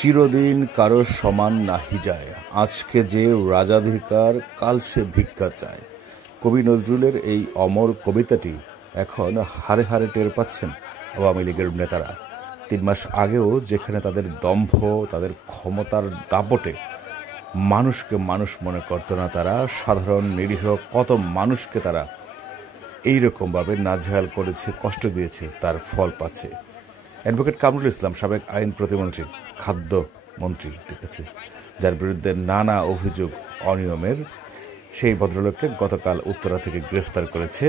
চিরদিন কারো সমান নাহি যায়, আজকে যে রাজাধিকার কাল সে ভিক্ষা চায়। কবি নজরুলের এই অমর কবিতাটি এখন হারে হারে টের পাচ্ছেন আওয়ামী লীগের নেতারা। 3 মাস আগেও যেখানে তাদের দম্ভ, তাদের ক্ষমতার দাপটে মানুষকে মানুষ মনে করত না, তারা সাধারণ নিরীহ কত মানুষকে তারা এইরকমভাবে নাজেহাল করেছে, কষ্ট দিয়েছে, তার ফল পাচ্ছে। অ্যাডভোকেট কামরুল ইসলাম, সাবেক আইন প্রতিমন্ত্রী, খাদ্য মন্ত্রী, ঠিক আছে, যার বিরুদ্ধে নানা অভিযোগ অনিয়মের, সেই ভদ্রলোককে গতকাল উত্তরা থেকে গ্রেফতার করেছে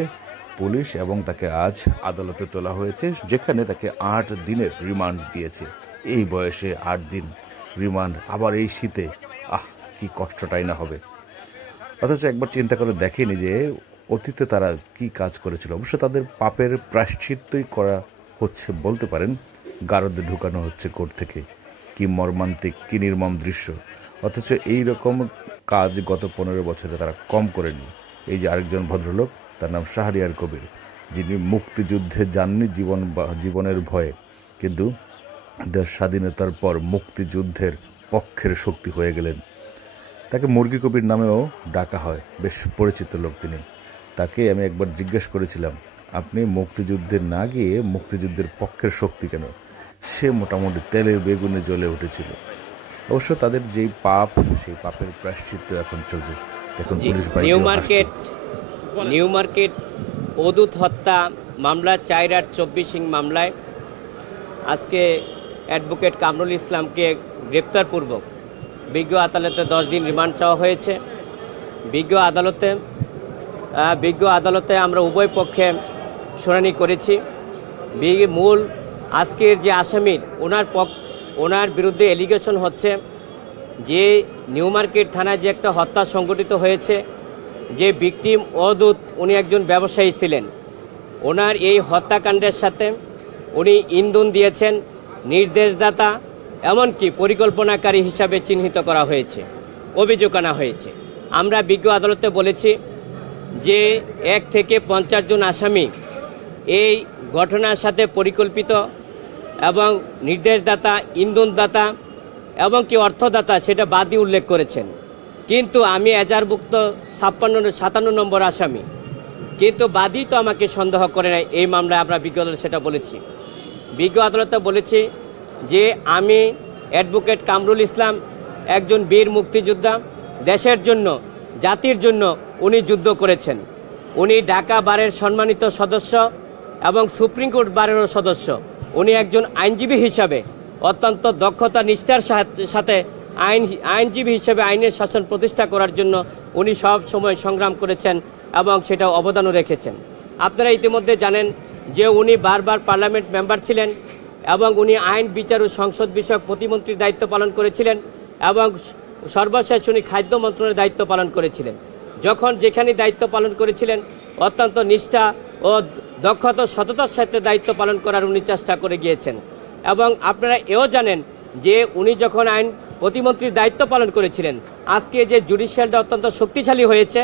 পুলিশ এবং তাকে আজ আদালতে তোলা হয়েছে, যেখানে তাকে 8 দিনের রিমান্ড দিয়েছে। এই বয়সে 8 দিন রিমান্ড, আবার এই শীতে, কি কষ্টটাই না হবে। অথচ একবার চিন্তা করে দেখেনি যে অতীতে তারা কি কাজ করেছিল। অবশ্য তাদের পাপের প্রায়শ্চিত্তই করা হচ্ছে বলতে পারেন, গারদে ঢুকানো হচ্ছে কোর্ট থেকে। কি মর্মান্তিক, কি নির্মম দৃশ্য। অথচ এই রকম কাজ গত 15 বছরে তারা কম করেনি। এই যে আরেকজন ভদ্রলোক, তার নাম শাহরিয়ার কবির, যিনি মুক্তিযুদ্ধে যাননি জীবনের ভয়ে, কিন্তু দেশ স্বাধীনতার পর মুক্তিযুদ্ধের পক্ষের শক্তি হয়ে গেলেন। তাকে মুরগি কবির নামেও ডাকা হয়, বেশ পরিচিত লোক তিনি। তাকে আমি একবার জিজ্ঞেস করেছিলাম, আপনি মুক্তিযুদ্ধে না গিয়ে মুক্তিযুদ্ধের পক্ষের শক্তি কেন? সে মোটামুটি তেলের বেগুনে জ্বলে উঠেছিল। অবশ্য তাদের যেই পাপ, সেই পাপের প্রায়শ্চিত্ত এখন চলছে। দেখুন পুলিশ নিউ মার্কেট অদূত হত্যা মামলা 4/8/24 মামলায় আজকে অ্যাডভোকেট কামরুল ইসলামকে গ্রেপ্তারপূর্বক বিজ্ঞ আদালতে 10 দিন রিমান্ড চাওয়া হয়েছে। বিজ্ঞ আদালতে আমরা উভয় পক্ষে শুনানি করেছি। মূল আজকের যে আসামির, ওনার বিরুদ্ধে এলিগেশন হচ্ছে যে নিউ মার্কেট থানায় যে একটা হত্যা সংঘটিত হয়েছে, যে ভিকটিম অদূত, উনি একজন ব্যবসায়ী ছিলেন। ওনার এই হত্যাকাণ্ডের সাথে উনি ইন্ধন দিয়েছেন, নির্দেশদাতা, এমনকি পরিকল্পনাকারী হিসাবে চিহ্নিত করা হয়েছে, অভিযোগ আনা হয়েছে। আমরা বিজ্ঞ আদালতে বলেছি যে 1 থেকে 50 জন আসামি এই ঘটনার সাথে পরিকল্পিত এবং নির্দেশদাতা, ইন্ধনদাতা এবং কি অর্থদাতা, সেটা বাদী উল্লেখ করেছেন। কিন্তু আমি এজাহারভুক্ত 57 নম্বর আসামি, কিন্তু বাদী তো আমাকে সন্দেহ করে নাই। এই মামলায় আমরা বিজ্ঞ আদালতে সেটা বলেছি। বিজ্ঞ আদালতে বলেছি যে আমি অ্যাডভোকেট কামরুল ইসলাম একজন বীর মুক্তিযোদ্ধা, দেশের জন্য, জাতির জন্য উনি যুদ্ধ করেছেন। উনি ঢাকা বারের সম্মানিত সদস্য এবং সুপ্রিম কোর্ট বারেরও সদস্য। উনি একজন আইনজীবী হিসাবে অত্যন্ত দক্ষতা, নিষ্ঠার সাথে আইনজীবী হিসেবে আইনের শাসন প্রতিষ্ঠা করার জন্য উনি সব সময় সংগ্রাম করেছেন এবং সেটা অবদানও রেখেছেন। আপনারা ইতিমধ্যে জানেন যে উনি বারবার পার্লামেন্ট মেম্বার ছিলেন এবং উনি আইন, বিচার ও সংসদ বিষয়ক প্রতিমন্ত্রীর দায়িত্ব পালন করেছিলেন এবং সর্বশেষ উনি খাদ্য মন্ত্রণালয়ের দায়িত্ব পালন করেছিলেন। যখন যেখানে দায়িত্ব পালন করেছিলেন অত্যন্ত নিষ্ঠা ও দক্ষতা, সততার সাথে দায়িত্ব পালন করার উনি চেষ্টা করে গিয়েছেন। এবং আপনারা এও জানেন যে উনি যখন আইন প্রতিমন্ত্রীর দায়িত্ব পালন করেছিলেন, আজকে যে জুডিশিয়ালটা অত্যন্ত শক্তিশালী হয়েছে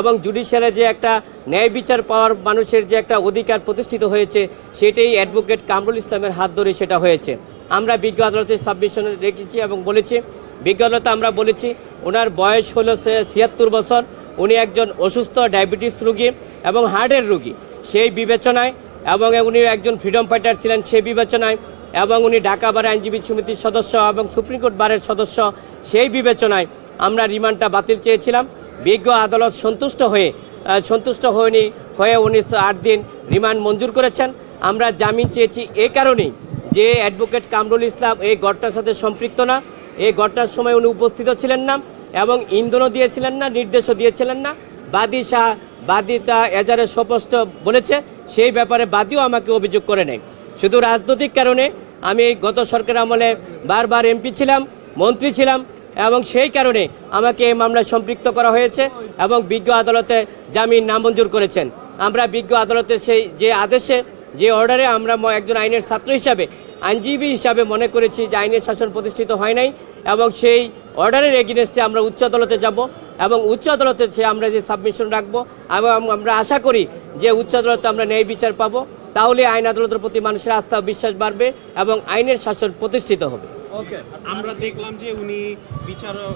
এবং জুডিশিয়ালে যে একটা ন্যায় বিচার পাওয়ার মানুষের যে একটা অধিকার প্রতিষ্ঠিত হয়েছে, সেটাই অ্যাডভোকেট কামরুল ইসলামের হাত ধরে সেটা হয়েছে। আমরা বিজ্ঞ আদালতের সাবমিশন রেখেছি এবং বলেছি, বিজ্ঞ আদালতে আমরা বলেছি ওনার বয়স হলো 76 বছর, উনি একজন অসুস্থ ডায়াবেটিস রোগী এবং হার্টের রোগী, সেই বিবেচনায়, এবং উনি একজন ফ্রিডম ফাইটার ছিলেন সেই বিবেচনায়, এবং উনি ঢাকা বার আইনজীবী সমিতির সদস্য এবং সুপ্রিম কোর্ট বারের সদস্য, সেই বিবেচনায় আমরা রিমান্ডটা বাতিল চেয়েছিলাম। বিজ্ঞ আদালত সন্তুষ্ট হয়ে উনি 8 দিন রিমান্ড মঞ্জুর করেছেন। আমরা জামিন চেয়েছি এই কারণেই যে অ্যাডভোকেট কামরুল ইসলাম এই ঘটনার সাথে সম্পৃক্ত না, এই ঘটনার সময় উনি উপস্থিত ছিলেন না এবং ইন্ধনও দিয়েছিলেন না, নির্দেশও দিয়েছিলেন না। বাদীটা এজাহারে স্পষ্ট বলেছে, সেই ব্যাপারে বাদীও আমাকে অভিযোগ করে নেয়। শুধু রাজনৈতিক কারণে আমি গত সরকার আমলে বারবার এমপি ছিলাম, মন্ত্রী ছিলাম এবং সেই কারণে আমাকে এই মামলায় সম্পৃক্ত করা হয়েছে এবং বিজ্ঞ আদালতে জামিন নামঞ্জুর করেছেন। আমরা বিজ্ঞ আদালতের সেই যে আদেশে, যে অর্ডারে আমরা একজন আইনের ছাত্র হিসাবে, আইনজীবী হিসাবে মনে করেছি যে আইনের শাসন প্রতিষ্ঠিত হয় নাই এবং সেই অর্ডারের এগেইনস্টে আমরা উচ্চ আদালতে যাব এবং উচ্চ আদালতে আমরা যে সাবমিশন রাখবো এবং আমরা আশা করি যে উচ্চ আদালতে আমরা ন্যায় বিচার পাবো তাহলে আইন আদালতের প্রতি মানুষের আস্থা ও বিশ্বাস বাড়বে এবং আইনের শাসন প্রতিষ্ঠিত হবে। আমরা দেখলাম যে উনি বিচারক